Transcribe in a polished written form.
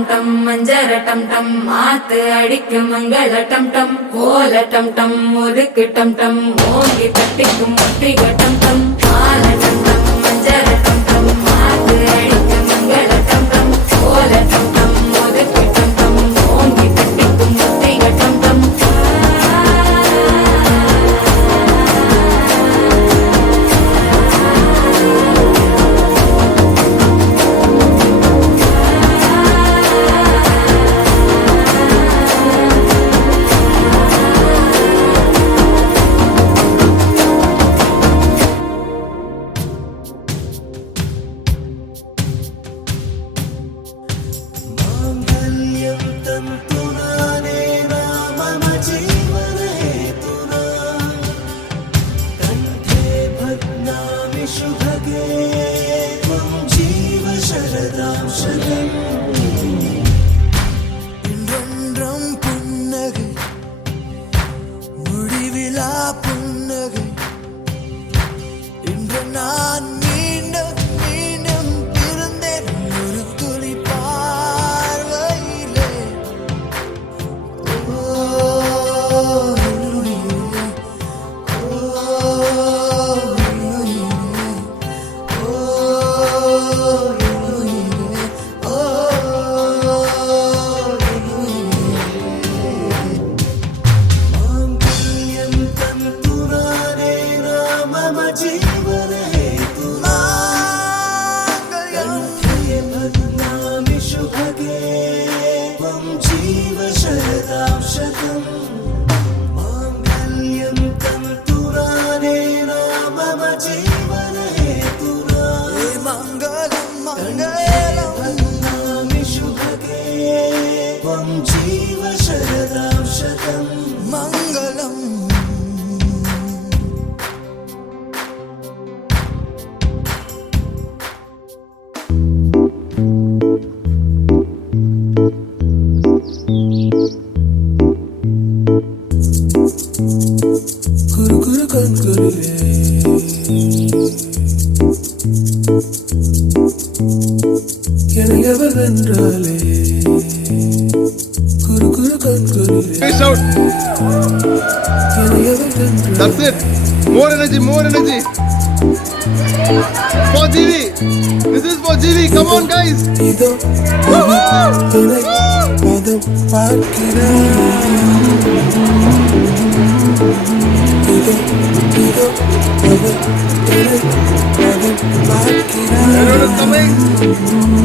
டம் டம் மஞ்சர டம் டம் மாத்து அடிக்கும் மங்கள டம் டம் ஓல டம் டம் முறுக்கு டம் டம் ஓங்கி தட்டிக்கும் முட்டிக டம் டம் மால டம் டம் மஞ்சர டம் டம் மாத்து அடிக்கும் மங்கள டம் டம் ஓல டம் டம் முறுக்கு டம் டம் ஓங்கி தட்டிக்கும் முட்டிக டம் டம் That's it. More energy, more energy. For GV. This is for GV. Come on, guys. Everyone is coming.